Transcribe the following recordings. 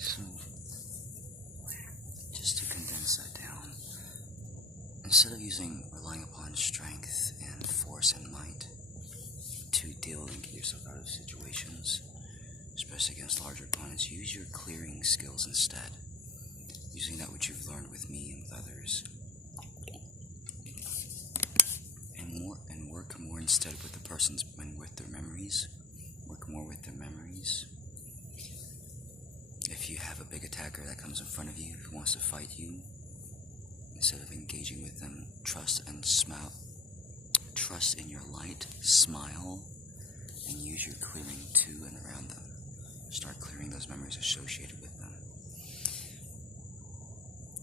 So, just to condense that down, instead of relying upon strength and force and might to deal and get yourself out of situations, especially against larger opponents, use your clearing skills instead. Using that which you've learned with me and with others. And work more instead with the persons and with their memories. Work more with their memories. If you have a big attacker that comes in front of you who wants to fight you, instead of engaging with them, trust and smile. Trust in your light, smile, and use your clearing to and around them. Start clearing those memories associated with them.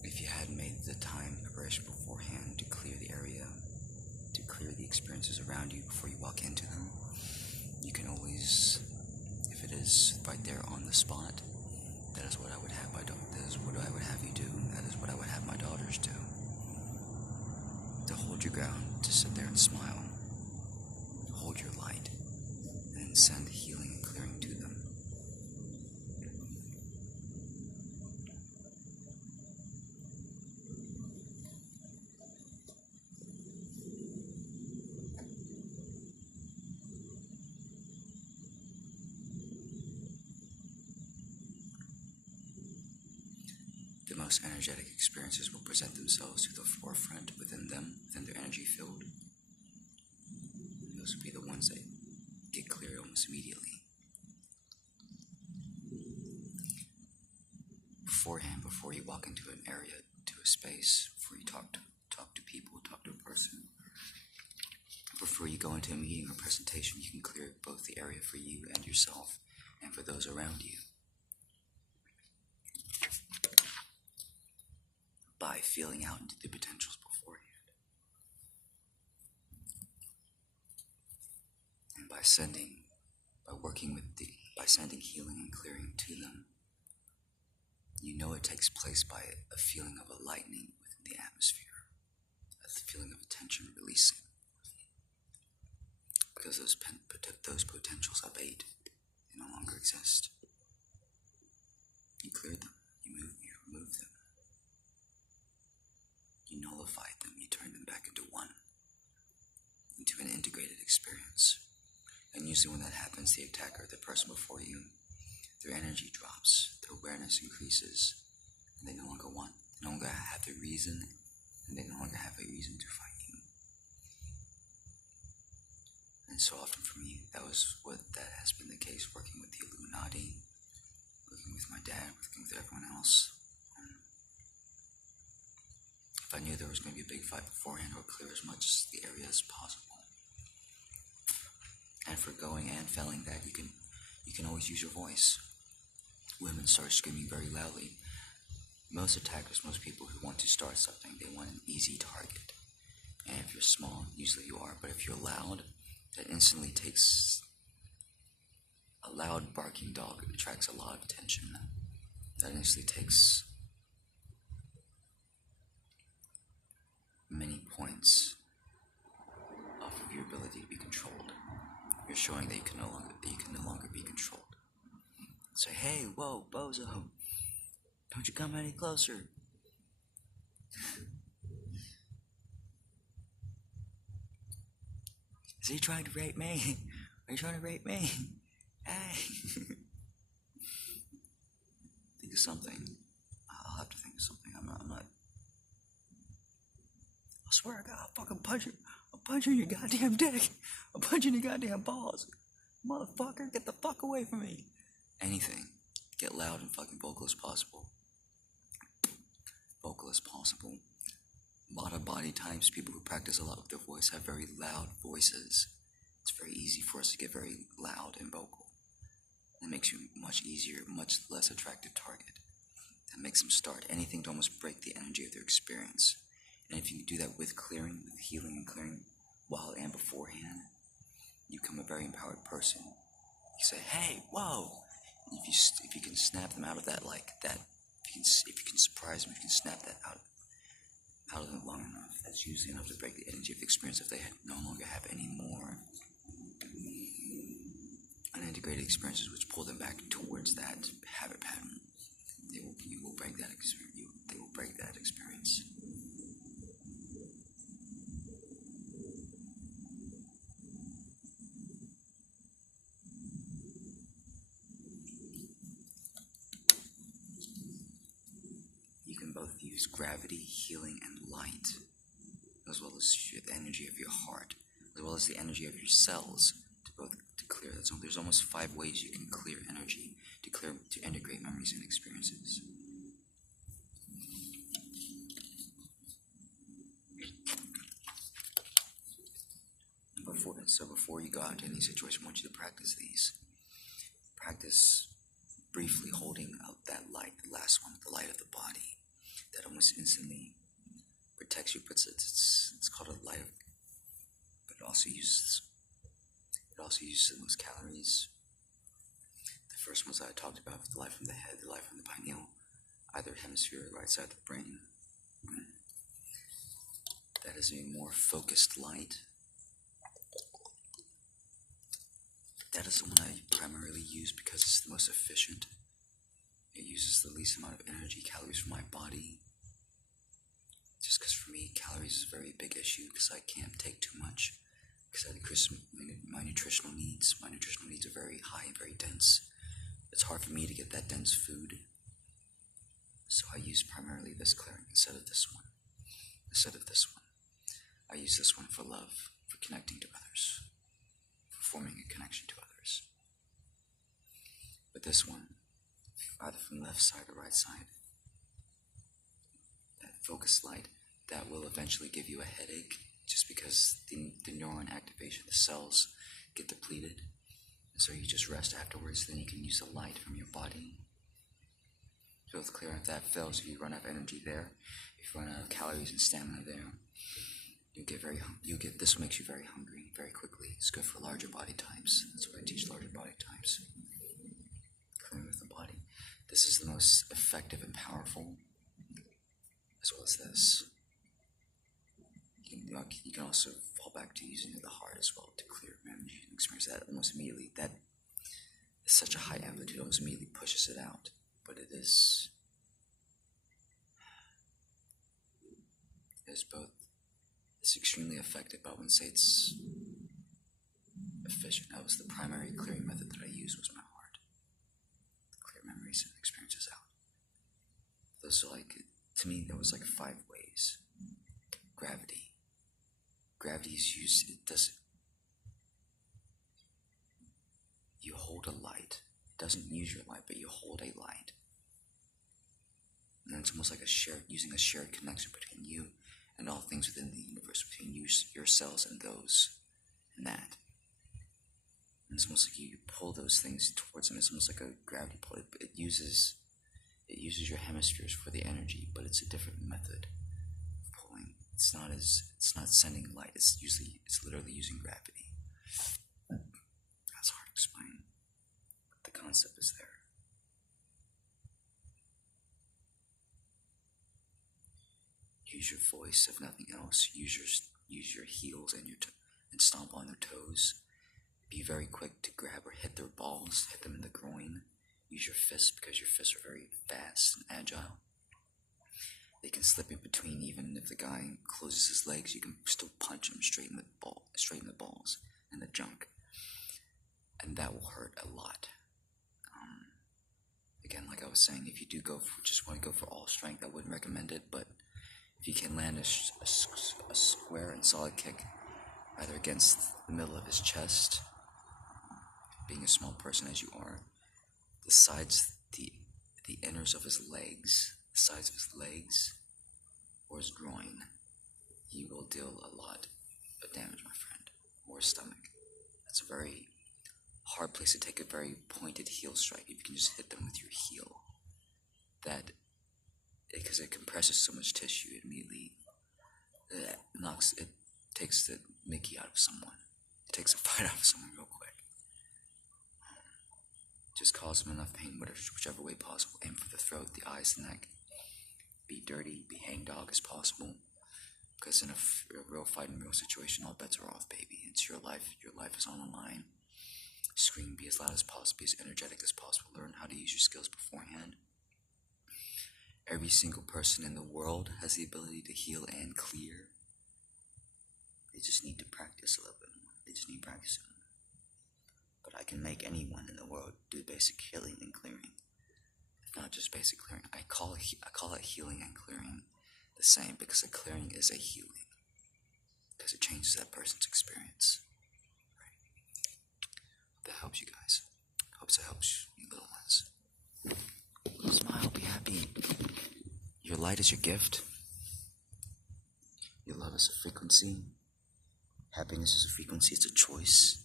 If you hadn't made the time preparation beforehand to clear the area, to clear the experiences around you before you walk into them, you can always, if it is right there on the spot, that is what I would have that is what I would have you do. That is what I would have my daughters do. To hold your ground, to sit there and smile, hold your light, and send healing and clearing to them. The most energetic experiences will present themselves to the forefront within them, within their energy field. And those will be the ones that get clear almost immediately. Beforehand, before you walk into an area, to a space, before you talk to people, talk to a person, before you go into a meeting or presentation, you can clear both the area for you and yourself, and for those around you. By feeling out into the potentials beforehand. And by sending healing and clearing to them, you know it takes place by a feeling of a lightening within the atmosphere, a feeling of tension releasing. Because those potentials abate, they no longer exist. You cleared them, you removed them. You nullified them, you turned them back into one, into an integrated experience. And usually when that happens, the attacker, the person before you, their energy drops, their awareness increases, and they no longer have the reason, and they no longer have a reason to fight you. And so often for me, that has been the case working with the Illuminati, working with my dad, working with everyone else. If I knew there was going to be a big fight beforehand, I would clear as much of the area as possible. And for going and failing that, you can always use your voice. Women start screaming very loudly. Most attackers, most people who want to start something, they want an easy target. And if you're small, usually you are, but if you're loud, that instantly takes a loud barking dog. It attracts a lot of attention. That instantly takes many points off of your ability to be controlled. You're showing that you can no longer be controlled. Say, hey, whoa, bozo, don't you come any closer. Is he trying to rape me? Are you trying to rape me? Hey. Think of something. I'll have to think of something. I'm not. I swear to God, I'll fucking punch you. I'll punch you in your goddamn dick. I'll punch you in your goddamn balls. Motherfucker, get the fuck away from me. Anything. Get loud and fucking vocal as possible. Vocal as possible. A lot of body types, people who practice a lot with their voice have very loud voices. It's very easy for us to get very loud and vocal. That makes you much easier, much less attractive target. That makes them start anything to almost break the energy of their experience. And if you do that with clearing, with healing and clearing, while and beforehand, you become a very empowered person. You say, hey, whoa. If you can snap them out of that like that, if you can surprise them, if you can snap that out of them long enough, that's usually enough to break the energy of the experience if they no longer have any more unintegrated experiences which pull them back towards that habit pattern. use gravity, healing, and light, as well as the energy of your heart, as well as the energy of your cells to clear that. So there's almost 5 ways you can clear energy, to integrate memories and experiences. Before you go out to any situation, I want you to practice these. Practice briefly holding out that light, the last one, the light of the body, that almost instantly protects you. It's called a light, but it also uses the most calories. The first ones that I talked about, the light from the head, the light from the pineal, either hemisphere or right side of the brain. That is a more focused light. That is the one I primarily use because it's the most efficient. It uses the least amount of energy, calories from my body. Just because for me, calories is a very big issue because I can't take too much. Because I increase my nutritional needs. My nutritional needs are very high and very dense. It's hard for me to get that dense food. So I use primarily this clearing instead of this one. I use this one for love, for connecting to others, for forming a connection to others. But this one, either from the left side or right side, that focused light, that will eventually give you a headache just because the neuron activation, the cells get depleted. And so you just rest afterwards, then you can use the light from your body. So it's clear if that fails, if you run out of energy there, if you run out of calories and stamina there, this makes you very hungry very quickly. It's good for larger body types. That's why I teach larger body types. Clearing with the body. This is the most effective and powerful, as well as this. You can also fall back to using the heart as well to clear memory and experience that almost immediately. That is such a high amplitude, almost immediately pushes it out. But it is both. It's extremely effective, but I wouldn't say it's efficient. That was the primary clearing method that I used, was my heart. To clear memories and experiences out. Those are to me, there was 5 ways. Gravity. Gravity is used, you hold a light. It doesn't use your light, but you hold a light. And it's almost like using a shared connection between you and all things within the universe, between your cells and those, and that. And it's almost like you pull those things towards them. It's almost like a gravity pull. It uses your hemispheres for the energy, but it's a different method of pulling. It's not sending light. It's literally using gravity. That's hard to explain, but the concept is there. Use your voice, if nothing else. Use your heels and stomp on their toes. Be very quick to grab or hit their balls, hit them in the groin. Use your fists because your fists are very fast and agile. They can slip in between. Even if the guy closes his legs, you can still punch him straight in the balls and the junk, and that will hurt a lot. Again, like I was saying, if you do just want to go for all strength, I wouldn't recommend it. But if you can land a square and solid kick, either against the middle of his chest, being a small person as you are, the sides, the inners of his legs, the sides of his legs, or his groin, you will deal a lot of damage, my friend, or his stomach. That's a very hard place to take a very pointed heel strike. If you can just hit them with your heel, because it compresses so much tissue, it immediately takes the mickey out of someone. It takes a fight out of someone real quick. Just cause them enough pain, whichever way possible. Aim for the throat, the eyes, the neck. Be dirty, be hangdog as possible. Because in a real fight, in a real situation, all bets are off, baby. It's your life. Your life is on the line. Scream, be as loud as possible, be as energetic as possible. Learn how to use your skills beforehand. Every single person in the world has the ability to heal and clear. They just need to practice a little bit more. They just need practice. But I can make anyone in the world do basic healing and clearing. If not just basic clearing. I call it healing and clearing the same, because a clearing is a healing, because it changes that person's experience. Right? That helps you guys. Hopes it helps you little ones. Smile, be happy. Your light is your gift. Your love is a frequency. Happiness is a frequency, it's a choice.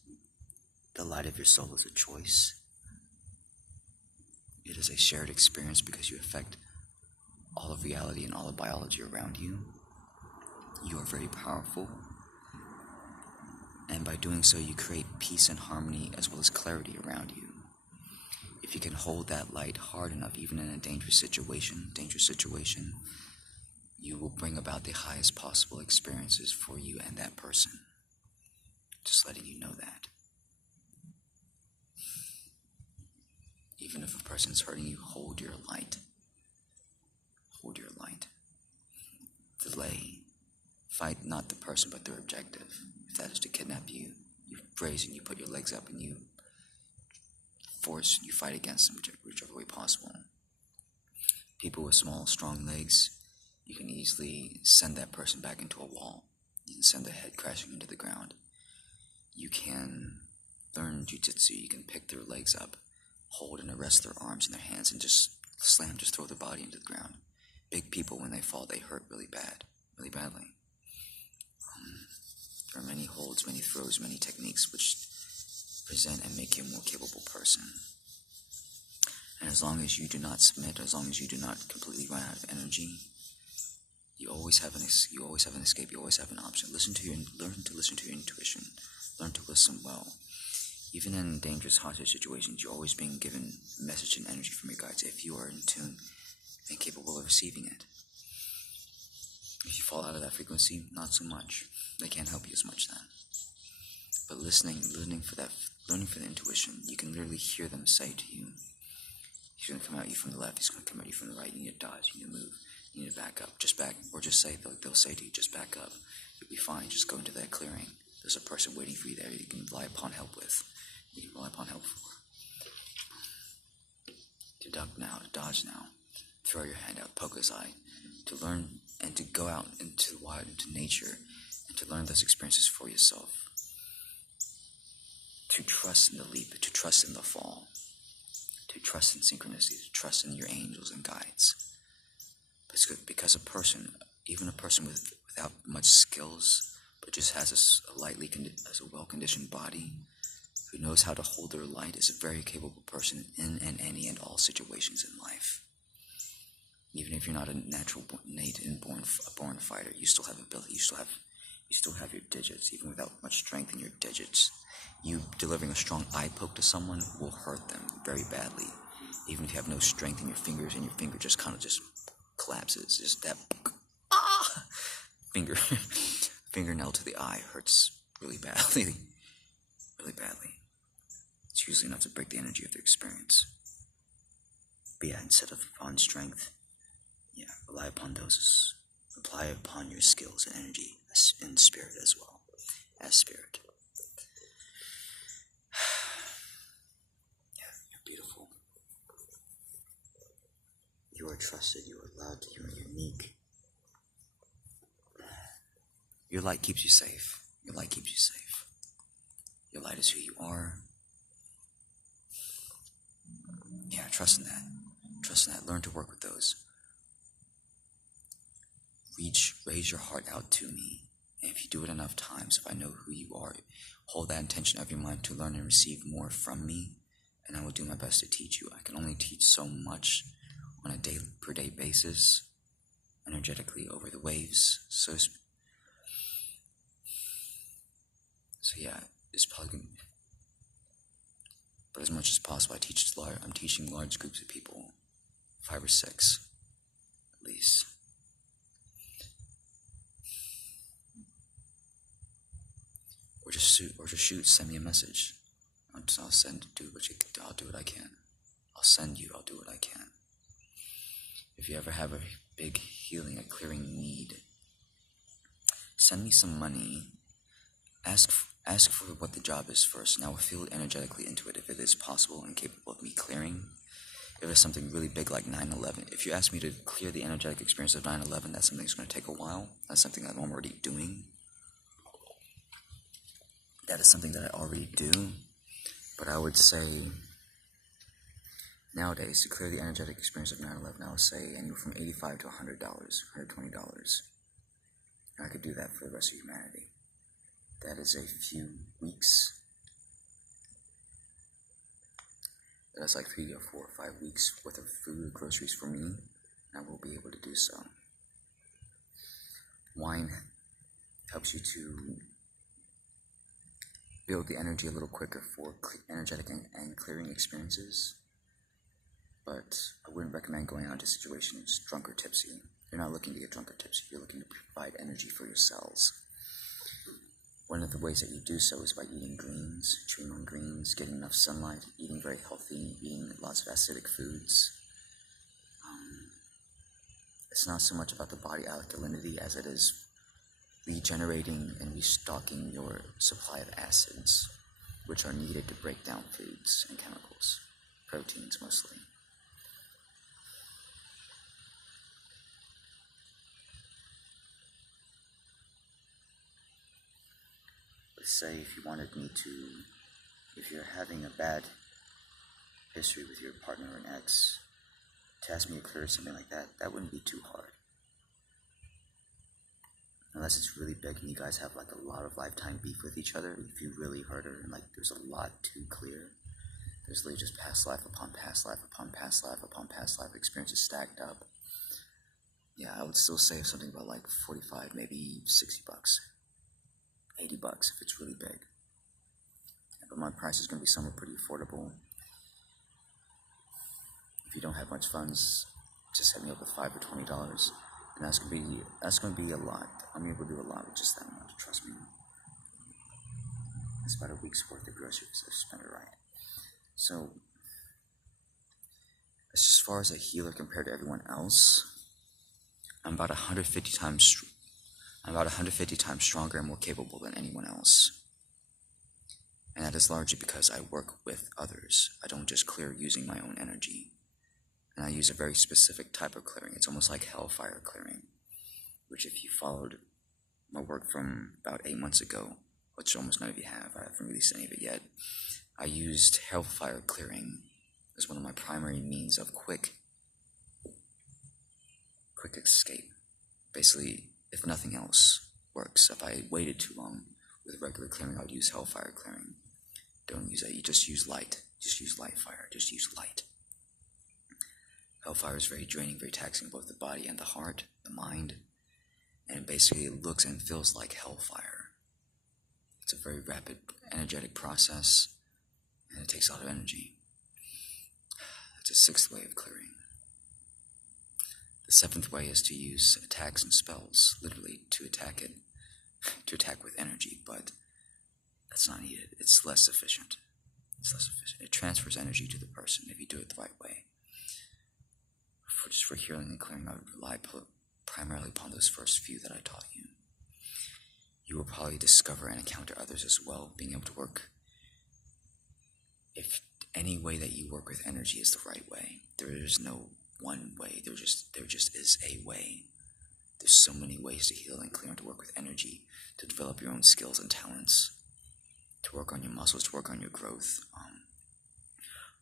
The light of your soul is a choice. It is a shared experience because you affect all of reality and all of biology around you. You are very powerful. And by doing so, you create peace and harmony as well as clarity around you. If you can hold that light hard enough, even in a dangerous situation, you will bring about the highest possible experiences for you and that person. Just letting you know that. Even if a person's hurting you, hold your light. Hold your light. Delay. Fight not the person but their objective. If that is to kidnap you, you brace and you put your legs up and you force, you fight against them whichever way possible. People with small, strong legs, you can easily send that person back into a wall. You can send their head crashing into the ground. You can learn jujitsu. You can pick their legs up, hold and arrest their arms and their hands, and just throw their body into the ground. Big people, when they fall, they hurt really badly. There are many holds, many throws, many techniques which present and make you a more capable person. And as long as you do not submit, as long as you do not completely run out of energy, you always have an escape. You always have an option. Learn to listen to your intuition. Learn to listen well. Even in dangerous, hostage situations, you're always being given message and energy from your guides if you are in tune and capable of receiving it. If you fall out of that frequency, not so much. They can't help you as much then. But learning for the intuition, you can literally hear them say to you, he's going to come at you from the left, he's going to come at you from the right, you need to dodge, you need to move, you need to back up, or just say, they'll say to you, just back up, you'll be fine, just go into that clearing. There's a person waiting for you there you can rely upon help with, you can rely upon help for. To duck now, to dodge now, throw your hand out, poke his eye, to learn and to go out into the wild, into nature, and to learn those experiences for yourself. To trust in the leap, to trust in the fall, to trust in synchronicity, to trust in your angels and guides. Because a person, even a person without much skills, but just has a well-conditioned body, who knows how to hold their light, is a very capable person in any and all situations in life. Even if you're not a natural born fighter, you still have ability. You still have your digits, even without much strength in your digits. You delivering a strong eye poke to someone will hurt them very badly. Even if you have no strength in your fingers, and your finger just kind of just collapses, just that fingernail to the eye hurts really badly. Really badly. It's usually enough to break the energy of the experience. But yeah, instead of upon strength, rely upon your skills and energy in spirit as well, as spirit. Yeah, you're beautiful. You are trusted, you are loved, you are unique. Your light keeps you safe. Your light keeps you safe. Your light is who you are. Yeah, trust in that. Trust in that. Learn to work with those. Raise your heart out to me. And if you do it enough times, if I know who you are, hold that intention of your mind to learn and receive more from me, and I will do my best to teach you. I can only teach so much on a per day basis, energetically over the waves. So yeah, it's probably good. But as much as possible, I'm teaching large groups of people, 5 or 6, at least. Or just shoot, send me a message. I'll do what I can. I'll send you, I'll do what I can. If you ever have a big healing, a clearing need, send me some money. Ask for what the job is first, and I will feel energetically into it if it is possible and capable of me clearing. if it's something really big like 9/11, if you ask me to clear the energetic experience of 9/11, that's something that's going to take a while. That's something that I'm already doing. That is something that I already do. But I would say, nowadays, to clear the energetic experience of 9/11, I would say anywhere from $85 to $100, $120. And I could do that for the rest of humanity. That is a few weeks. That's like 3 or 4 or 5 weeks worth of food or groceries for me, and I will be able to do so. Wine helps you to build the energy a little quicker for energetic and clearing experiences, but I wouldn't recommend going out into situations drunk or tipsy. You're not looking to get drunk or tipsy, you're looking to provide energy for your cells. One of the ways that you do so is by eating greens, chewing on greens, getting enough sunlight, eating very healthy, eating lots of acidic foods. It's not so much about the body alkalinity as it is regenerating and restocking your supply of acids, which are needed to break down foods and chemicals, proteins mostly. Let's say if you wanted me to, if you're having a bad history with your partner or an ex, to ask me to clear something like that, that wouldn't be too hard. Unless it's really big and you guys have like a lot of lifetime beef with each other, if you really hurt her and like there's a lot to clear, there's literally just past life upon past life upon past life upon past life experiences stacked up. Yeah, I would still say something about like 45, maybe $60, $80 if it's really big. But my price is going to be somewhere pretty affordable. If you don't have much funds, just hit me up with $5 or $20. And that's gonna be a lot. I'm able to do a lot with just that much, trust me. It's about a week's worth of groceries if I spend it right. So, as far as a healer compared to everyone else, I'm about 150 times stronger and more capable than anyone else. And that is largely because I work with others. I don't just clear using my own energy. And I use a very specific type of clearing. It's almost like hellfire clearing, which if you followed my work from about 8 months ago, which almost none of you have, I haven't released any of it yet, I used hellfire clearing as one of my primary means of quick escape. Basically, if nothing else works, if I waited too long with regular clearing, I would use hellfire clearing. Don't use that, you just use light. Just use light fire, just use light. Hellfire is very draining, very taxing both the body and the heart, the mind, and basically it looks and feels like hellfire. It's a very rapid, energetic process, and it takes a lot of energy. That's a 6th way of clearing. The 7th way is to use attacks and spells, literally to attack it, to attack with energy, but that's not needed. It's less efficient. It transfers energy to the person if you do it the right way. Just for healing and clearing, I would rely primarily upon those first few that I taught you. You will probably discover and encounter others as well, being able to work. If any way that you work with energy is the right way, there is no one way. There just is a way. There's so many ways to heal and clear and to work with energy, to develop your own skills and talents, to work on your muscles, to work on your growth.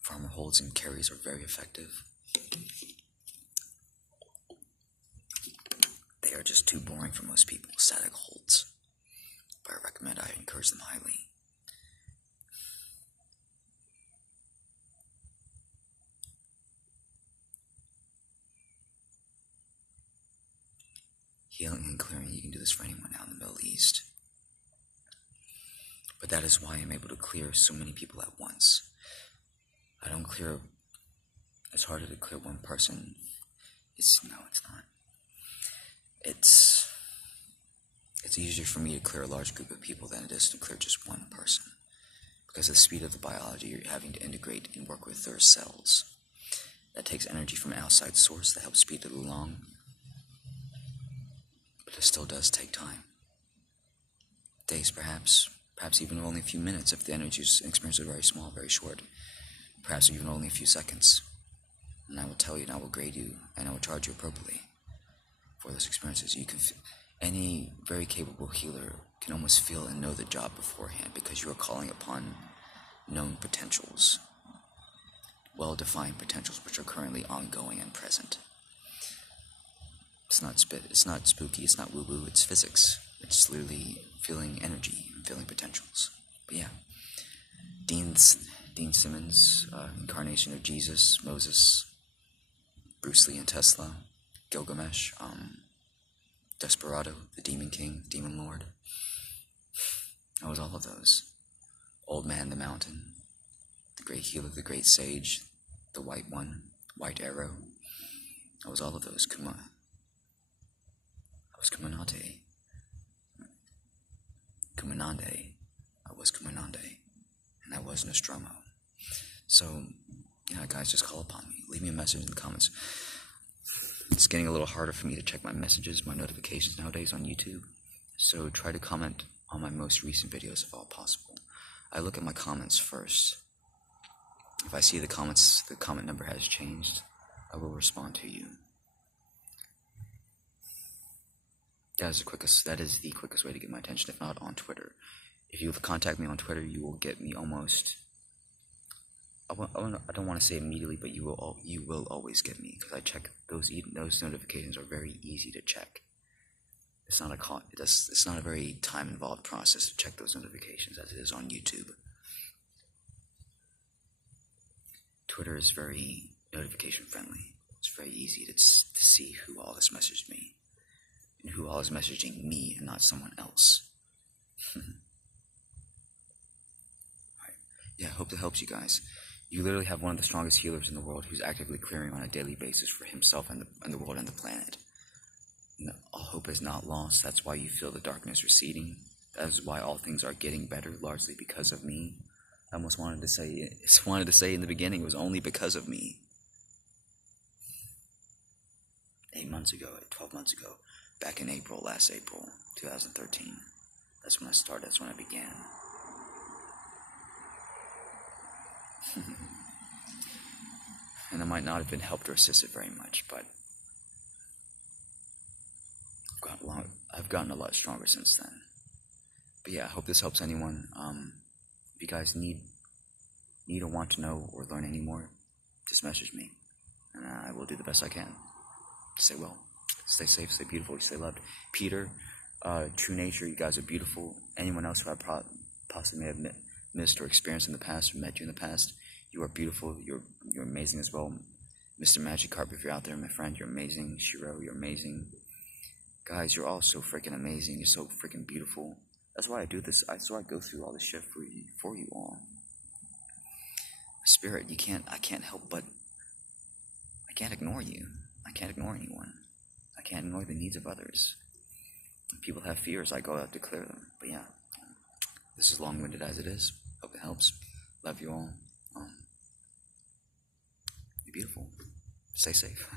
Farmer holds and carries are very effective. They are just too boring for most people, static holds. But I encourage them highly. Healing and clearing, you can do this for anyone out in the Middle East. But that is why I'm able to clear so many people at once. I don't clear, it's harder to clear one person. It's not. It's easier for me to clear a large group of people than it is to clear just one person. Because of the speed of the biology, you're having to integrate and work with their cells. That takes energy from an outside source that helps speed it along. But it still does take time. Days, perhaps even only a few minutes if the energy experience is very small, very short. Perhaps even only a few seconds. and I will tell you, and I will grade you, and I will charge you appropriately for those experiences. You can, any very capable healer can almost feel and know the job beforehand because you are calling upon known potentials, well-defined potentials, which are currently ongoing and present. It's not spooky, it's not woo-woo, it's physics. It's literally feeling energy and feeling potentials. But yeah, Dean Simmons, incarnation of Jesus, Moses, Bruce Lee and Tesla, Gilgamesh, Desperado, the Demon King, Demon Lord. I was all of those. Old Man the Mountain, the Great Healer, the Great Sage, the White One, White Arrow. I was all of those. I was Kumanante. I was Kumanande. And I was Nostromo. So, yeah, guys, just call upon me. Leave me a message in the comments. It's getting a little harder for me to check my messages, my notifications nowadays on YouTube. So try to comment on my most recent videos if all possible. I look at my comments first. If I see the comment number has changed, I will respond to you. That is the quickest way to get my attention, if not on Twitter. If you contact me on Twitter, you will get me almost, I don't want to say immediately, but you will always get me, because I check those notifications are very easy to check. It's not a very time-involved process to check those notifications as it is on YouTube. Twitter is very notification friendly. It's very easy to see who all has messaged me, and who all is messaging me and not someone else. Alright. Yeah, I hope that helps you guys. You literally have one of the strongest healers in the world who's actively clearing on a daily basis for himself and the world and the planet. No, all hope is not lost. That's why you feel the darkness receding. That is why all things are getting better, largely because of me. I almost wanted to say in the beginning, it was only because of me. 8 months ago, 12 months ago, back in last April, 2013. That's when I started, that's when I began. And I might not have been helped or assisted very much, but I've gotten a lot stronger since then. But yeah, I hope this helps anyone. If you guys need or want to know or learn any more, just message me, and I will do the best I can. Stay well, stay safe, stay beautiful, stay loved. Peter, True Nature, you guys are beautiful. Anyone else who I possibly may have missed or experienced in the past or met you in the past, you are beautiful. You're amazing as well. Mr. Magikarp, if you're out there, my friend, you're amazing. Shiro, you're amazing. Guys, you're all so freaking amazing. You're so freaking beautiful. That's why I do this. That's why I go through all this shit for you all. Spirit, I can't help but, I can't ignore you. I can't ignore anyone. I can't ignore the needs of others. If people have fears, I go out to clear them. But yeah, this is long-winded as it is. Hope it helps. Love you all. Be beautiful. Stay safe.